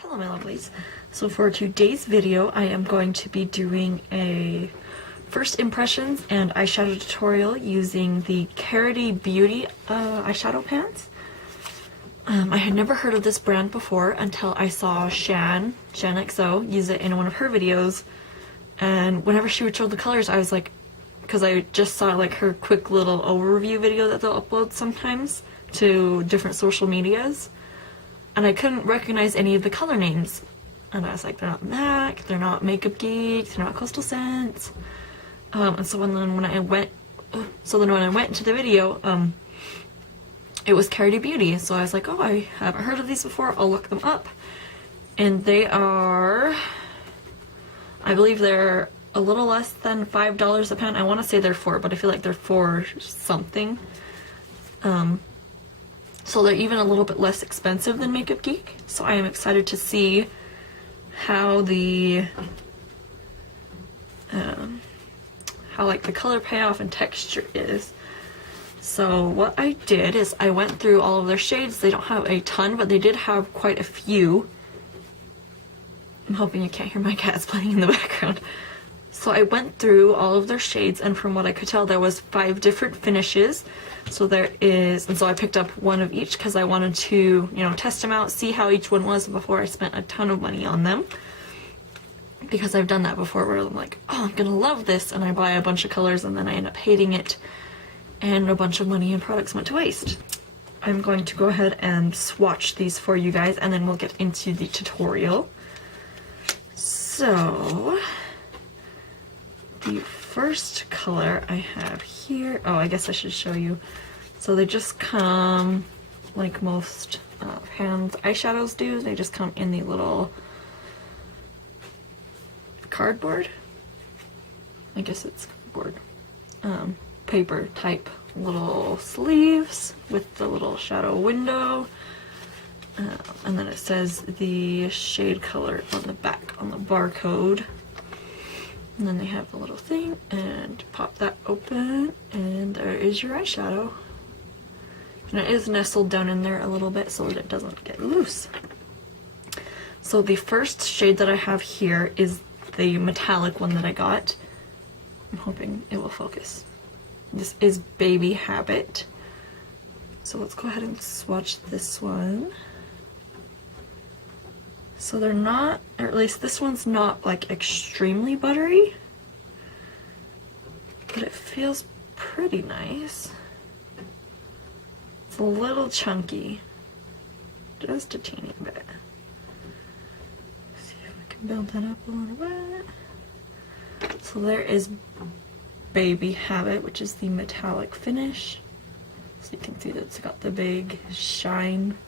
Hello my lovelies. So for today's video I am going to be doing a first impressions and eyeshadow tutorial using the Karity Beauty eyeshadow pans. I had never heard of this brand before until I saw Shan XO use it in one of her videos, and whenever she would show the colors I was like, because I just saw like her quick little overview video that they'll upload sometimes to different social medias, and I couldn't recognize any of the color names. And I was like, they're not MAC, they're not Makeup Geek, they're not Coastal Scents. And so when I went into the video, it was Karity Beauty. So I was like, oh, I haven't heard of these before, I'll look them up. And they are, I believe they're a little less than $5 a pound. I want to say they're $4, but I feel like they're $4 something. So they're even a little bit less expensive than Makeup Geek. So I am excited to see how the like the color payoff and texture is. So what I did is I went through all of their shades. They don't have a ton, but they did have quite a few. I'm hoping you can't hear my cats playing in the background. So I went through all of their shades, and from what I could tell, there was 5 different finishes. So there is, and so I picked up one of each because I wanted to, you know, test them out, see how each one was before I spent a ton of money on them. Because I've done that before where I'm like, oh, I'm gonna love this, and I buy a bunch of colors and then I end up hating it, and a bunch of money and products went to waste. I'm going to go ahead and swatch these for you guys, and then we'll get into the tutorial. So the first color I have here, oh, I guess I should show you. So they just come like most hand eyeshadows do. They just come in the little cardboard, I guess it's cardboard, paper type little sleeves with the little shadow window, and then it says the shade color on the back on the barcode. And then they have the little thing, and pop that open, and there is your eyeshadow. And it is nestled down in there a little bit so that it doesn't get loose. So the first shade that I have here is the metallic one that I got. I'm hoping it will focus. This is Baby Habit. So let's go ahead and swatch this one. So they're not, or at least this one's not like extremely buttery, but it feels pretty nice. It's a little chunky, just a teeny bit. Let's see if I can build that up a little bit. So there is Baby Habit, which is the metallic finish. So you can see that it's got the big shine.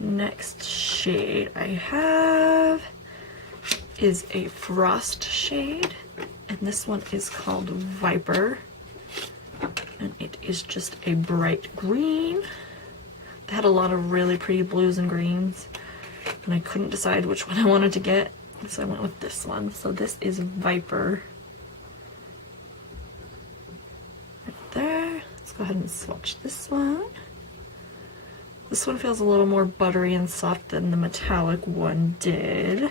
Next shade I have is a Frost shade, and this one is called Viper, and it is just a bright green. They had a lot of really pretty blues and greens, and I couldn't decide which one I wanted to get, so I went with this one. So this is Viper. Right there. Let's go ahead and swatch this one. This one feels a little more buttery and soft than the metallic one did.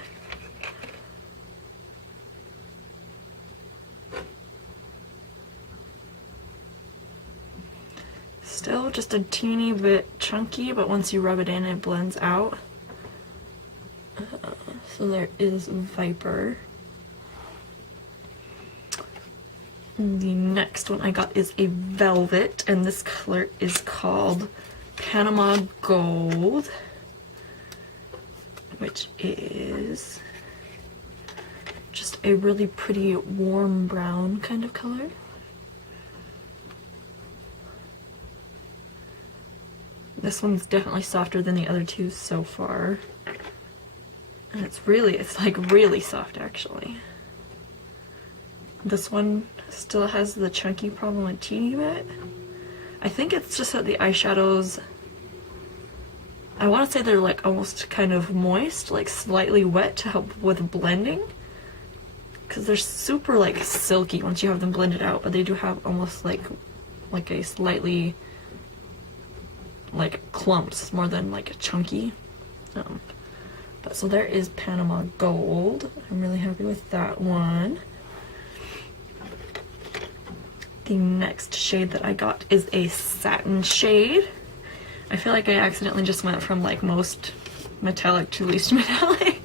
Still just a teeny bit chunky, but once you rub it in, it blends out. So there is Viper. And the next one I got is a Velvet, and this color is called Panama Gold, which is just a really pretty warm brown kind of color. This one's definitely softer than the other two so far, and it's like really soft actually. This one still has the chunky problem a teeny bit. I think it's just that the eyeshadows, I want to say they're like almost kind of moist, like slightly wet to help with blending, because they're super like silky once you have them blended out, but they do have almost like a slightly like clumps more than like chunky. But so there is Panama Gold. I'm really happy with that one. The next shade that I got is a satin shade. I feel like I accidentally just went from like most metallic to least metallic.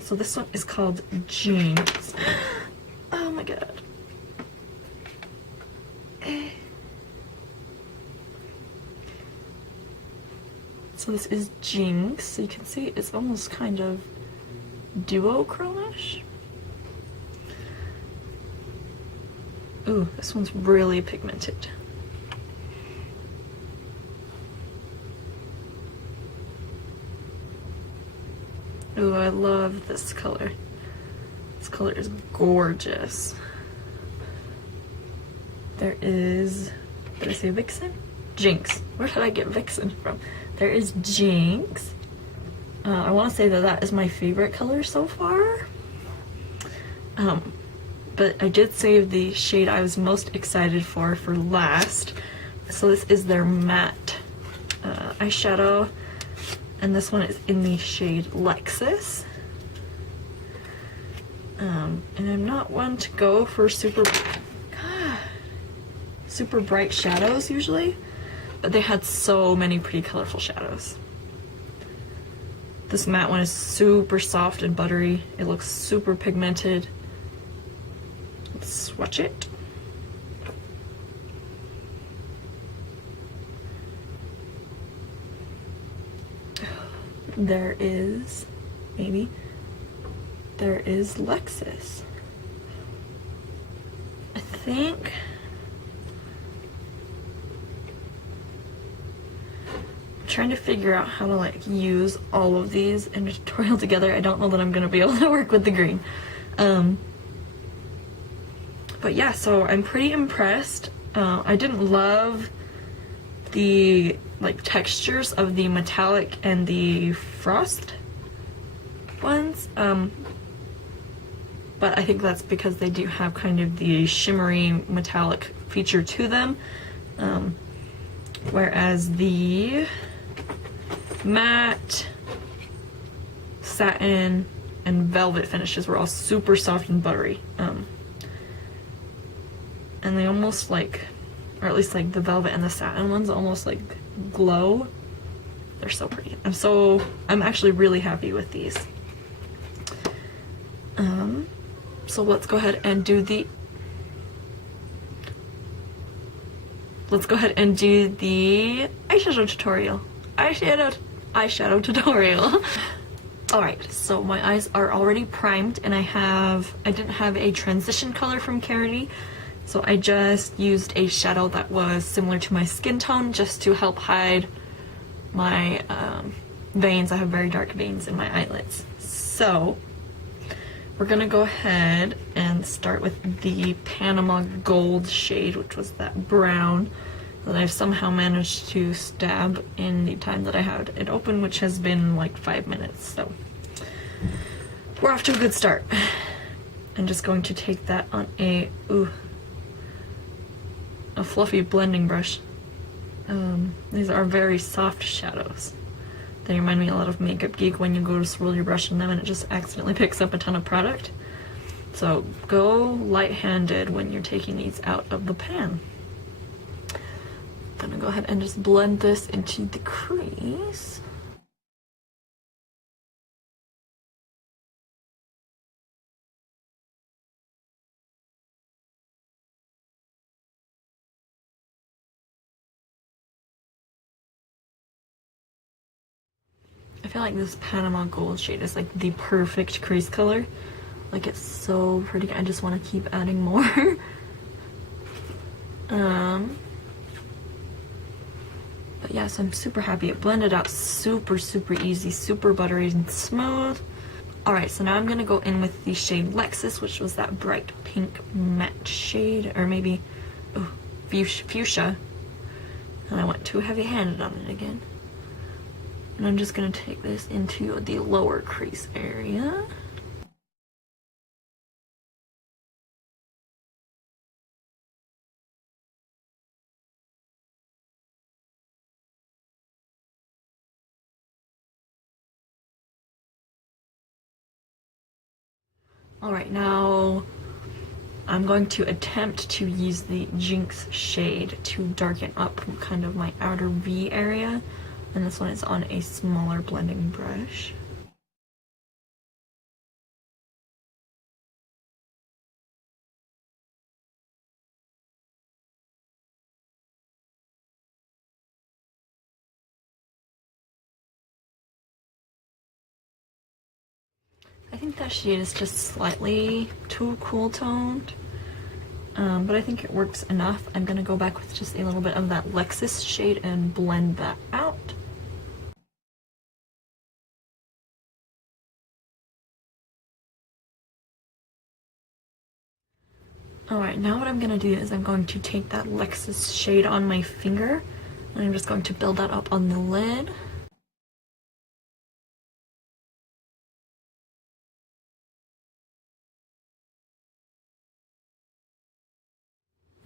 So this one is called Jinx. Oh my god. So this is Jinx. So you can see it's almost kind of duochromish. Ooh, this one's really pigmented. Ooh, I love this color. This color is gorgeous. There is, did I say Vixen? Jinx. Where did I get Vixen from? There is Jinx. I want to say that that is my favorite color so far. But I did save the shade I was most excited for last. So this is their matte eyeshadow. And this one is in the shade Lexis. And I'm not one to go for super bright shadows usually, but they had so many pretty colorful shadows. This matte one is super soft and buttery. It looks super pigmented. Let's swatch it. There is, maybe, there is Lexis. I think, I'm trying to figure out how to like use all of these in a tutorial together. I don't know that I'm gonna be able to work with the green. But yeah, so I'm pretty impressed. I didn't love the like textures of the metallic and the frost ones, but I think that's because they do have kind of the shimmery metallic feature to them, whereas the matte, satin, and velvet finishes were all super soft and buttery, and they almost like, or at least like the velvet and the satin ones almost like glow. They're so pretty. I'm actually really happy with these. So let's go ahead and do the eyeshadow tutorial. Eyeshadow tutorial. Alright, so my eyes are already primed, and I didn't have a transition color from Karity, so I just used a shadow that was similar to my skin tone just to help hide my veins. I have very dark veins in my eyelids. So we're gonna go ahead and start with the Panama Gold shade, which was that brown that I've somehow managed to stab in the time that I had it open, which has been like 5 minutes. So we're off to a good start. I'm just going to take that on a fluffy blending brush. These are very soft shadows. They remind me a lot of Makeup Geek when you go to swirl your brush in them and it just accidentally picks up a ton of product. So go light-handed when you're taking these out of the pan. I'm gonna go ahead and just blend this into the crease. I feel like this Panama Gold shade is like the perfect crease color. Like, it's so pretty. I just want to keep adding more. But yeah, so I'm super happy. It blended out super easy, super buttery and smooth. Alright, so now I'm going to go in with the shade Lexis, which was that bright pink matte shade, or maybe fuchsia. And I went too heavy-handed on it again. And I'm just going to take this into the lower crease area. Alright, now I'm going to attempt to use the Jinx shade to darken up kind of my outer V area, and this one is on a smaller blending brush. I think that shade is just slightly too cool toned, but I think it works enough. I'm gonna go back with just a little bit of that Lexis shade and blend that out. Alright, now what I'm gonna do is I'm going to take that Lexis shade on my finger, and I'm just going to build that up on the lid.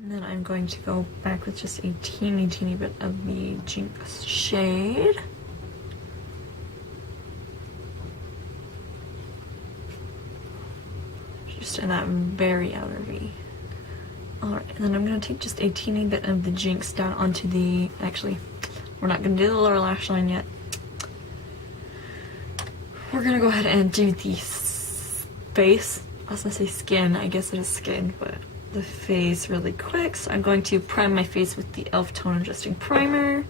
And then I'm going to go back with just a teeny bit of the Jinx shade. Just in that very outer V. Alright, and then I'm going to take just a teeny bit of the Jinx down onto the... Actually, we're not going to do the lower lash line yet. We're going to go ahead and do the face. I was going to say skin, I guess it is skin, but the face really quick. So I'm going to prime my face with the e.l.f. Tone Adjusting Primer.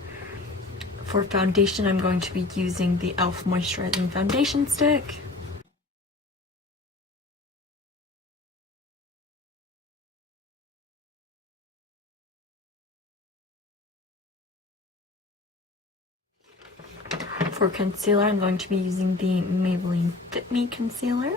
For foundation, I'm going to be using the e.l.f. Moisturizing Foundation Stick. For concealer, I'm going to be using the Maybelline Fit Me Concealer.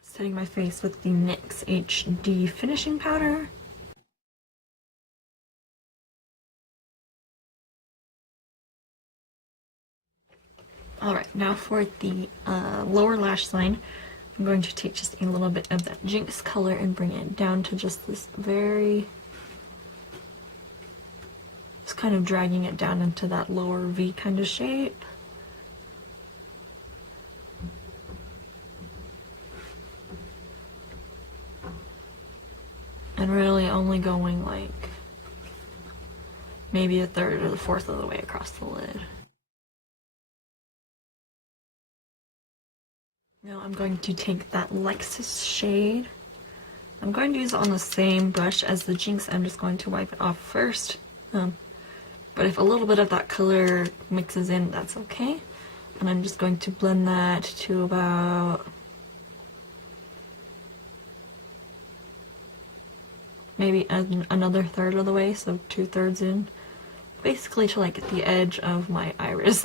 Setting my face with the NYX HD Finishing Powder. Alright, now for the lower lash line, I'm going to take just a little bit of that Jinx color and bring it down to just this very... Just kind of dragging it down into that lower V kind of shape. And really only going like maybe a third or the fourth of the way across the lid. Now I'm going to take that Lexis shade. I'm going to use it on the same brush as the Jinx. I'm just going to wipe it off first. But if a little bit of that color mixes in, that's okay. And I'm just going to blend that to about maybe another third of the way, so 2/3 in. Basically to like the edge of my iris.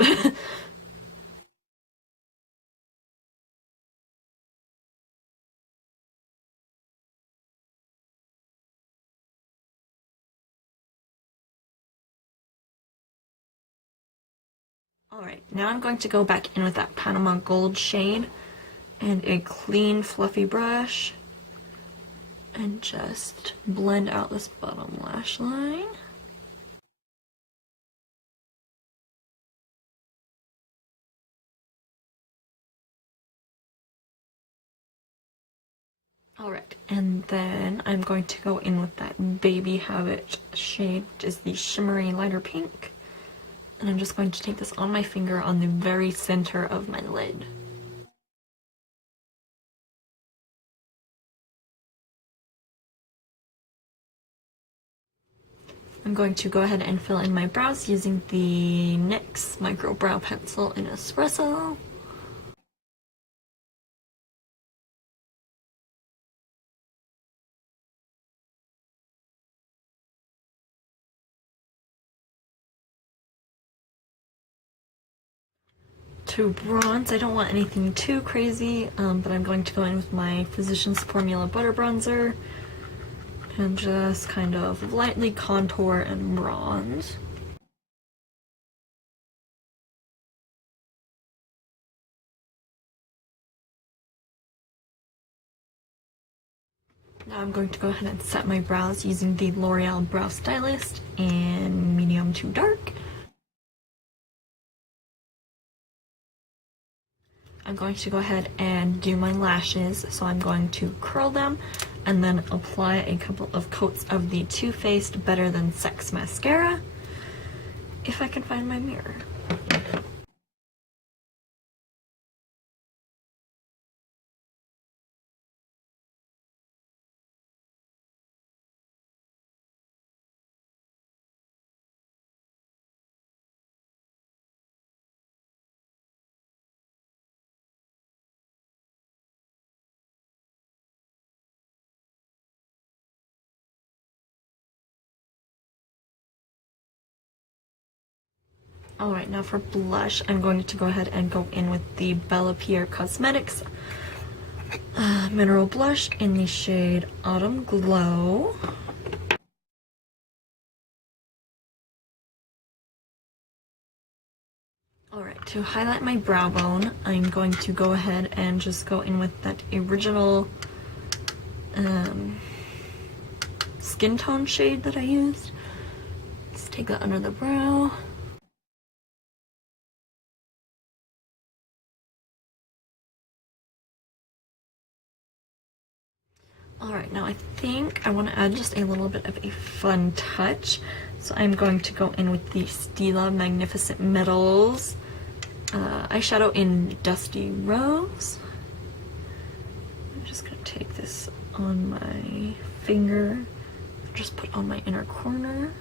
Alright, now I'm going to go back in with that Panama Gold shade and a clean fluffy brush and just blend out this bottom lash line. Alright, and then I'm going to go in with that Baby Habit shade, which is the shimmery lighter pink. And I'm just going to take this on my finger on the very center of my lid. I'm going to go ahead and fill in my brows using the NYX Microbrow pencil in Espresso. To bronze, I don't want anything too crazy, but I'm going to go in with my Physicians Formula Butter Bronzer and just kind of lightly contour and bronze. Now I'm going to go ahead and set my brows using the L'Oreal Brow Stylist in medium to dark. I'm going to go ahead and do my lashes, so I'm going to curl them and then apply a couple of coats of the Too Faced Better Than Sex mascara, if I can find my mirror. Alright, now for blush, I'm going to go ahead and go in with the BellaPierre Cosmetics Mineral Blush in the shade Autumn Glow. Alright, to highlight my brow bone, I'm going to go ahead and just go in with that original skin tone shade that I used. Just take that under the brow. Alright, now I think I want to add just a little bit of a fun touch. So I'm going to go in with the Stila Magnificent Metals eyeshadow in Dusty Rose. I'm just going to take this on my finger, just put on my inner corner.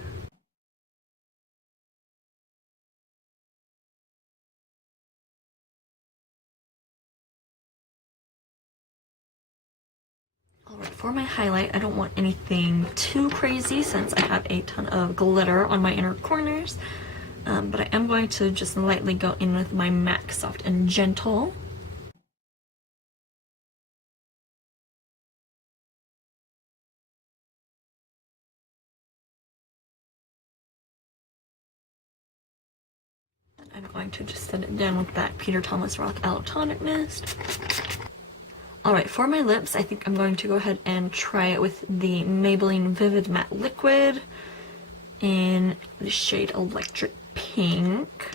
Alright, for my highlight, I don't want anything too crazy since I have a ton of glitter on my inner corners, but I am going to just lightly go in with my MAC Soft and Gentle. I'm going to just set it down with that Peter Thomas Roth Aloe Tonic Mist. Alright, for my lips, I think I'm going to go ahead and try it with the Maybelline Vivid Matte Liquid in the shade Electric Pink.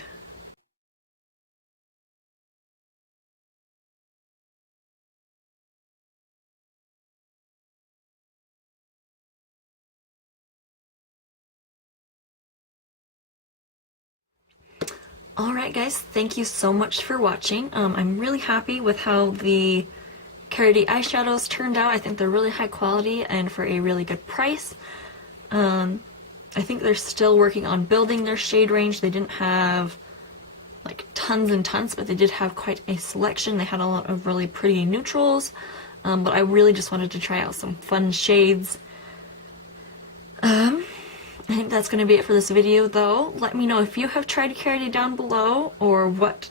Alright guys, thank you so much for watching. I'm really happy with how the Karity eyeshadows turned out. I think they're really high quality and for a really good price. I think they're still working on building their shade range. They didn't have like tons and tons, but they did have quite a selection. They had a lot of really pretty neutrals, but I really just wanted to try out some fun shades. I think that's going to be it for this video though. Let me know if you have tried Karity down below, or what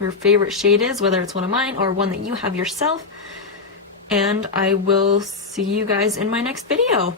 your favorite shade is, whether it's one of mine or one that you have yourself. And I will see you guys in my next video.